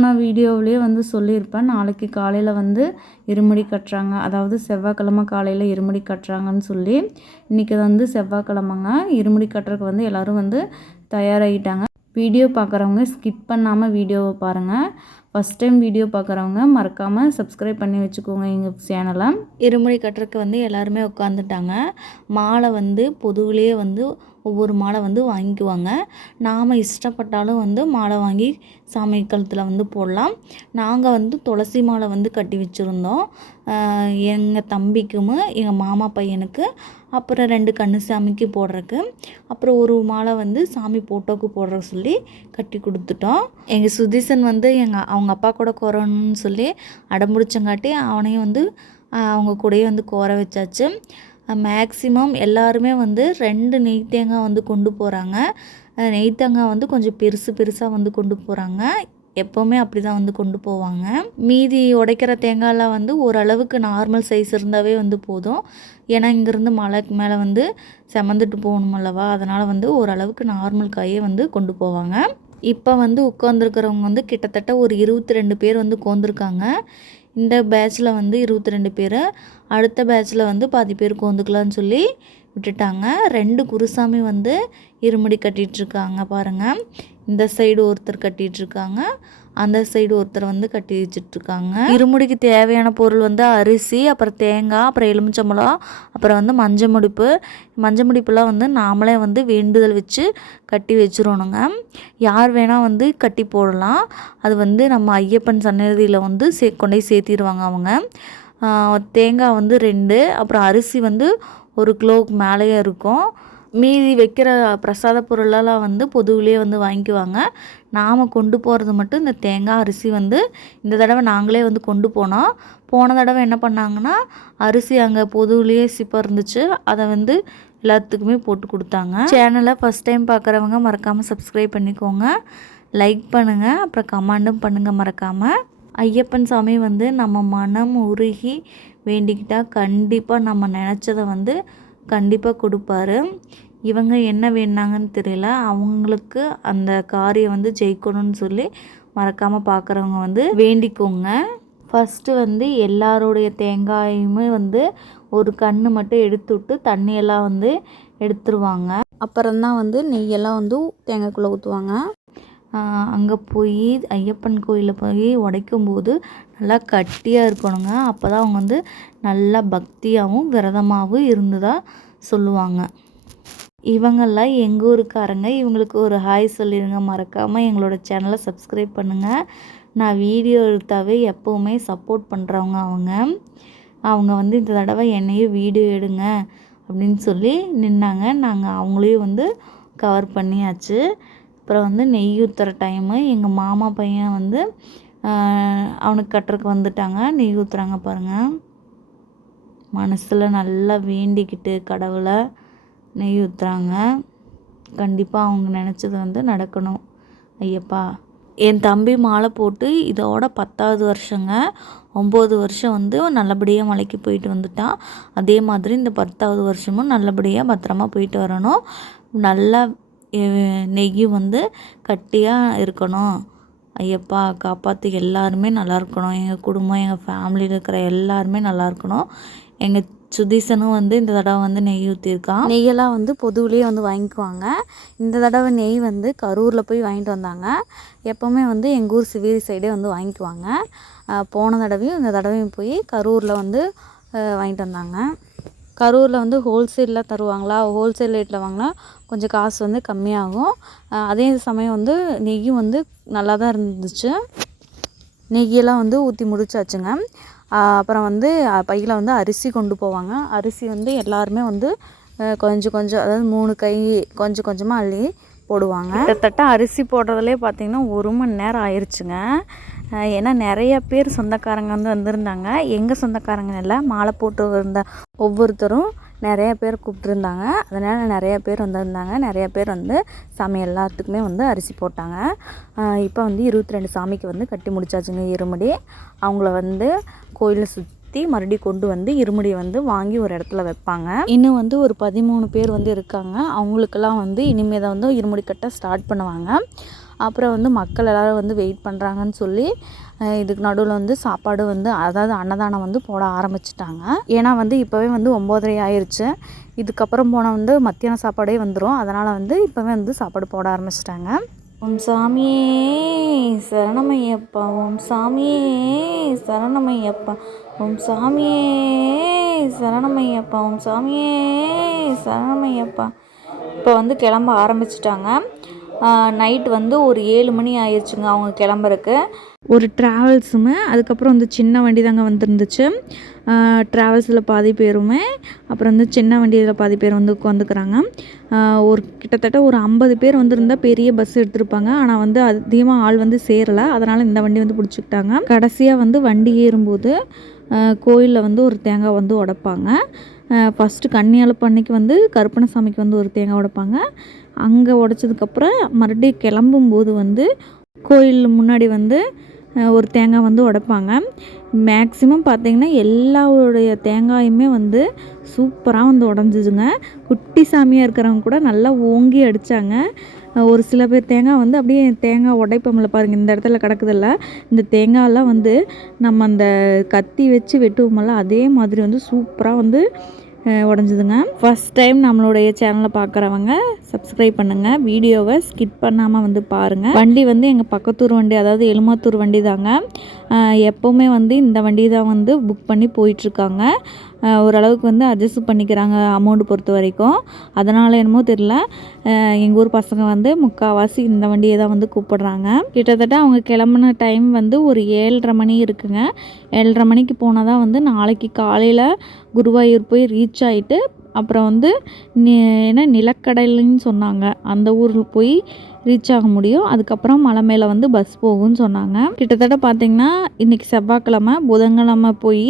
போன வீடியோவிலேயே வந்து சொல்லியிருப்பேன். நாளைக்கு காலையில் வந்து இருமுடி கட்டுறாங்க. அதாவது செவ்வாய்க்கிழமை காலையில் இருமுடி கட்டுறாங்கன்னு சொல்லி. இன்றைக்கி வந்து செவ்வாய்க்கிழமைங்க. இருமுடி கட்டுறதுக்கு வந்து எல்லோரும் வந்து தயாராகிட்டாங்க வீடியோ பார்க்குறவங்க ஸ்கிப் பண்ணாமல் வீடியோவை பாருங்கள் ஃபஸ்ட் டைம் வீடியோ பார்க்குறவங்க மறக்காமல் சப்ஸ்கிரைப் பண்ணி வச்சுக்கோங்க எங்கள் சேனலை இருமுடி கட்டுறதுக்கு வந்து எல்லாருமே உட்காந்துட்டாங்க மாலை வந்து பொதுவிலேயே வந்து ஒவ்வொரு மாலை வந்து வாங்கிக்குவாங்க. நாம் இஷ்டப்பட்டாலும் வந்து மாலை வாங்கி சாமி கழுத்தில் வந்து போடலாம். நாங்கள் வந்து துளசி மாலை வந்து கட்டி வச்சுருந்தோம். எங்கள் தம்பிக்கும் எங்கள் மாமா பையனுக்கு அப்புறம் ரெண்டு கண்ணு சாமிக்கு போடுறக்கு அப்புறம் ஒரு மாலை வந்து சாமி போட்டோக்கு போடுற சொல்லி கட்டி கொடுத்துட்டோம். எங்கள் சுதீசன் வந்து எங்கள் அவங்க அப்பா கூட குறணும்னு சொல்லி அடம்பிடிச்சங்காட்டி அவனையும் வந்து அவங்க கூடயே வந்து கோர வச்சாச்சு. மேக்ஸிமம் எல்லாருமே வந்து ரெண்டு நெய் தேங்காய் வந்து கொண்டு போகிறாங்க நெய் தேங்காய் வந்து கொஞ்சம் பெருசு பெருசாக வந்து கொண்டு போகிறாங்க எப்போவுமே அப்படி தான் வந்து கொண்டு போவாங்க. மீதி உடைக்கிற தேங்காயெலாம் வந்து ஓரளவுக்கு நார்மல் சைஸ் இருந்தாவே வந்து போதும். ஏன்னா இங்கேருந்து மலைக்கு மேலே வந்து செமந்துட்டு போகணும் அல்லவா? அதனால் வந்து ஓரளவுக்கு நார்மல் காயே வந்து கொண்டு போவாங்க. இப்போ வந்து உட்காந்துருக்கிறவங்க வந்து கிட்டத்தட்ட ஒரு இருபத்தி ரெண்டு பேர் வந்து உட்காந்துருக்காங்க இந்த பேட்சில் வந்து இருபத்தி ரெண்டு பேர் அடுத்த பேட்சில் வந்து பாதி பேர் கோந்துக்கலாம்னு சொல்லி விட்டுட்டாங்க. ரெண்டு குருசாமி வந்து இருமுடி கட்டிகிட்ருக்காங்க பாருங்கள் இந்த சைடு ஒருத்தர் கட்டிகிட்ருக்காங்க அந்த சைடு ஒருத்தர் வந்து கட்டி வச்சிட்ருக்காங்க. இருமுடிக்கு தேவையான பொருள் வந்து அரிசி அப்புறம் தேங்காய் அப்புறம் எலுமிச்சம்பழம் அப்புறம் வந்து மஞ்சள் முடிப்பு. மஞ்சள் முடிப்புலாம் வந்து நாமளே வந்து வேண்டுதல் வச்சு கட்டி வச்சிடணுங்க யார் வேணால் வந்து கட்டி போடலாம். அது வந்து நம்ம ஐயப்பன் சன்னதியில் வந்து சே கொண்டு சேர்த்திடுவாங்க அவங்க. தேங்காய் வந்து ரெண்டு அப்புறம் அரிசி வந்து ஒரு கிலோவுக்கு மேலேயே இருக்கும். மீதி வைக்கிற பிரசாத பொருளெல்லாம் வந்து பொதுவிலே வந்து வாங்கிக்குவாங்க. நாம் கொண்டு போகிறது மட்டும் இந்த தேங்காய் அரிசி வந்து இந்த தடவை நாங்களே வந்து கொண்டு போனோம். போன தடவை என்ன பண்ணாங்கன்னா அரிசி அங்கே பொதுவிலேயே சிப்பர் இருந்துச்சு. அதை வந்து எல்லாத்துக்குமே போட்டு கொடுத்தாங்க. சேனலை ஃபஸ்ட் டைம் பார்க்குறவங்க மறக்காமல் சப்ஸ்கிரைப் பண்ணிக்கோங்க. லைக் பண்ணுங்கள் அப்புறம் கமெண்டும் பண்ணுங்கள் மறக்காமல் ஐயப்பன் சாமி வந்து நம்ம மனம் உருகி வேண்டிக்கிட்டால் கண்டிப்பாக நம்ம நினச்சதை வந்து கண்டிப்பாக கொடுப்பாரு. இவங்க என்ன வேணாங்கன்னு தெரியல. அவங்களுக்கு அந்த காரியம் வந்து ஜெயிக்கணும்னு சொல்லி மறக்காமல் பார்க்குறவங்க வந்து வேண்டிக்கோங்க. ஃபஸ்ட்டு வந்து எல்லாருடைய தேங்காயுமே வந்து ஒரு கன்று மட்டும் எடுத்து விட்டு தண்ணியெல்லாம் வந்து எடுத்துருவாங்க. அப்புறம்தான் வந்து நெய்யெல்லாம் வந்து தேங்காய்க்குள்ளே ஊற்றுவாங்க அங்கே போய் ஐயப்பன் கோயிலில் போய் உடைக்கும்போது நல்லா கட்டியாக இருக்கணுங்க. அப்போ தான் அவங்க வந்து நல்லா பக்தியாகவும் விரதமாகவும் இருந்ததாக சொல்லுவாங்க. இவங்கெல்லாம் எங்கள் ஊருக்காரங்க இவங்களுக்கு ஒரு ஹாய் சொல்லிடுங்க மறக்காமல் எங்களோட சேனலை சப்ஸ்கிரைப் பண்ணுங்கள் நான் வீடியோ எடுத்தாவே எப்போவுமே சப்போர்ட் பண்ணுறவங்க அவங்க. அவங்க வந்து இந்த தடவை என்னையும் வீடியோ எடுங்க அப்படின்னு சொல்லி நின்னாங்க. நாங்கள் அவங்களையும் வந்து கவர் பண்ணியாச்சு. அப்புறம் வந்து நெய் ஊற்றுற டைமு எங்கள் மாமா பையன் வந்து அவனுக்கு கட்டுறக்கு வந்துட்டாங்க. நெய் ஊற்றுறாங்க பாருங்கள் மனசில் நல்லா வேண்டிக்கிட்டு கடவுளை நெய் ஊற்றுறாங்க கண்டிப்பாக அவங்க நினச்சது வந்து நடக்கணும். ஐயப்பா என் தம்பி மாலை போட்டு இதோட பத்தாவது வருஷங்க. ஒம்பது வருஷம் வந்து நல்லபடியாக மலைக்கு போயிட்டு வந்துட்டான். அதே மாதிரி இந்த பத்தாவது வருஷமும் நல்லபடியாக பத்திரமா போயிட்டு வரணும். நல்லா நெய்யும் வந்து கட்டியாக இருக்கணும். ஐயப்பா காப்பாற்று எல்லாருமே நல்லா இருக்கணும். எங்கள் குடும்பம் எங்கள் ஃபேமிலியில் இருக்கிற எல்லாருமே நல்லா இருக்கணும். எங்கள் சுதீசனும் வந்து இந்த தடவை வந்து நெய் ஊற்றிருக்கான் நெய்யெல்லாம் வந்து பொதுவிலே வந்து வாங்கிக்குவாங்க. இந்த தடவை நெய் வந்து கரூரில் போய் வாங்கிட்டு வந்தாங்க. எப்போவுமே வந்து எங்கள் ஊர் சிவேரி சைடே வந்து வாங்கிக்குவாங்க. போன தடவையும் இந்த தடவையும் போய் கரூரில் வந்து வாங்கிட்டு வந்தாங்க. கரூரில் வந்து ஹோல்சேலில் தருவாங்களா? ஹோல்சேல் ரேட்டில் வாங்கினா கொஞ்சம் காசு வந்து கம்மியாகும். அதே சமயம் வந்து நெய்யும் வந்து நல்லா தான் இருந்துச்சு. நெய்யெல்லாம் வந்து ஊற்றி முடிச்சாச்சுங்க. அப்புறம் வந்து பையில் வந்து அரிசி கொண்டு போவாங்க. அரிசி வந்து எல்லாருமே வந்து கொஞ்சம் கொஞ்சம் அதாவது மூணு கை கொஞ்சம் கொஞ்சமாக அள்ளி போடுவாங்க. கிட்டத்தட்ட அரிசி போடுறதுலே பார்த்திங்கன்னா ஒரு மணி நேரம் ஆயிடுச்சுங்க ஏன்னா நிறைய பேர் சொந்தக்காரங்க வந்து வந்திருந்தாங்க. எங்கள் சொந்தக்காரங்க இல்லை மாலை போட்டு இருந்த ஒவ்வொருத்தரும் நிறைய பேர் கூப்பிட்டுருந்தாங்க. அதனால் நிறைய பேர் வந்திருந்தாங்க. நிறைய பேர் வந்து சாமி எல்லாத்துக்குமே வந்து அரிசி போட்டாங்க. இப்போ வந்து இருபத்தி ரெண்டு சாமிக்கு வந்து கட்டி முடிச்சாச்சுங்க இருமுடி. அவங்கள வந்து கோயிலை சுற்றி மறுபடியும் கொண்டு வந்து இருமுடியை வந்து வாங்கி ஒரு இடத்துல வைப்பாங்க. இன்னும் வந்து ஒரு பதிமூணு பேர் வந்து இருக்காங்க. அவங்களுக்கெல்லாம் வந்து இனிமேல் தான் வந்து இருமுடி கட்ட ஸ்டார்ட் பண்ணுவாங்க. அப்புறம் வந்து மக்கள் எல்லோரும் வந்து வெயிட் பண்ணுறாங்கன்னு சொல்லி இதுக்கு நடுவில் வந்து சாப்பாடு வந்து அதாவது அன்னதானம் வந்து போட ஆரம்பிச்சிட்டாங்க. ஏன்னா வந்து இப்போவே வந்து ஒம்போதரை ஆயிருச்சு. இதுக்கப்புறம் போனால் வந்து மத்தியான சாப்பாடே வந்துடும் அதனால் வந்து இப்போவே வந்து சாப்பாடு போட ஆரம்பிச்சிட்டாங்க. ஓம் சாமியே சரணமையப்பா. ஓம் சாமியே சரணமையப்பா. ஓம் சாமியே சரணமையப்பா. ஓம் சாமியே சரணமையப்பா. இப்போ வந்து கிளம்ப ஆரம்பிச்சிட்டாங்க. நைட் வந்து ஒரு ஏழு மணி ஆயிடுச்சுங்க அவங்க கிளம்புறக்கு ஒரு ட்ராவல்ஸுமே அதுக்கப்புறம் வந்து சின்ன வண்டி தாங்க வந்துருந்துச்சு. ட்ராவல்ஸில் பாதி பேருமே அப்புறம் வந்து சின்ன வண்டியில் பாதி பேர் வந்து உட்காந்துக்கிறாங்க. ஒரு கிட்டத்தட்ட ஒரு ஐம்பது பேர் வந்திருந்தா பெரிய பஸ் எடுத்திருப்பாங்க. ஆனால் வந்து அதிகமாக ஆள் வந்து சேரலை. அதனால் இந்த வண்டி வந்து பிடிச்சிக்கிட்டாங்க. கடைசியாக வந்து வண்டி ஏறும்போது கோயிலில் வந்து ஒரு தேங்காய் வந்து உடைப்பாங்க. ஃபஸ்ட்டு கன்னியாளப்பு அன்னைக்கு வந்து கருப்பணசாமிக்கு வந்து ஒரு தேங்காய் உடைப்பாங்க. அங்கே உடச்சதுக்கப்புறம் மறுபடியும் கிளம்பும்போது வந்து கோயில் முன்னாடி வந்து ஒரு தேங்காய் வந்து உடைப்பாங்க. மேக்ஸிமம் பார்த்தீங்கன்னா எல்லாருடைய தேங்காயுமே வந்து சூப்பராக வந்து உடஞ்சிதுங்க. குட்டி சாமியாக இருக்கிறவங்க கூட நல்லா ஓங்கி அடித்தாங்க ஒரு சில பேர் தேங்காய் வந்து அப்படியே தேங்காய் உடைப்போம்ல பாருங்கள் இந்த இடத்துல கிடக்குதில்ல. இந்த தேங்காயெல்லாம் வந்து நம்ம அந்த கத்தி வச்சு வெட்டுவோமல்ல அதே மாதிரி வந்து சூப்பராக வந்து உடஞ்சிதுங்க. ஃபஸ்ட் டைம் நம்மளுடைய சேனலை பார்க்குறவங்க சப்ஸ்கிரைப் பண்ணுங்கள் வீடியோவை ஸ்கிப் பண்ணாமல் வந்து பாருங்கள் வண்டி வந்து எங்கள் பக்கத்தூர் வண்டி அதாவது எலுமாத்தூர் வண்டி தாங்க. எப்போவுமே வந்து இந்த வண்டி தான் வந்து புக் பண்ணி போயிட்டுருக்காங்க ஓரளவுக்கு வந்து அட்ஜஸ்ட் பண்ணிக்கிறாங்க அமௌண்ட் பொறுத்த வரைக்கும். அதனால் என்னமோ தெரில எங்கள் ஊர் பசங்க வந்து முக்கால்வாசி இந்த வண்டியை தான் வந்து கூப்பிடுறாங்க. கிட்டத்தட்ட அவங்க கிளம்புன டைம் வந்து ஒரு ஏழரை மணி இருக்குங்க. ஏழரை மணிக்கு போனால் தான் வந்து நாளைக்கு காலையில் குருவாயூர் போய் ரீச் ஆகிட்டு அப்புறம் வந்து நி என்ன நிலக்கடலைன்னு சொன்னாங்க. அந்த ஊருக்கு போய் ரீச் ஆக முடியும். அதுக்கப்புறம் மலை மேலே வந்து பஸ் போகும்னு சொன்னாங்க. கிட்டத்தட்ட பார்த்திங்கன்னா இன்றைக்கி செவ்வாய்க்கிழமை புதன்கிழமை போய்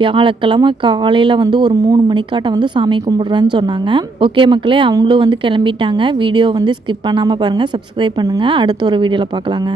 வியாழக்கிழமை காலையில் வந்து ஒரு மூணு மணிக்காட்ட வந்து சாமி கும்பிட்றேன்னு சொன்னாங்க. ஓகே மக்களே அவங்களும் வந்து கிளம்பிட்டாங்க. வீடியோ வந்து ஸ்கிப் பண்ணாமல் பாருங்கள் சப்ஸ்கிரைப் பண்ணுங்கள் அடுத்த ஒரு வீடியோவில் பார்க்கலாங்க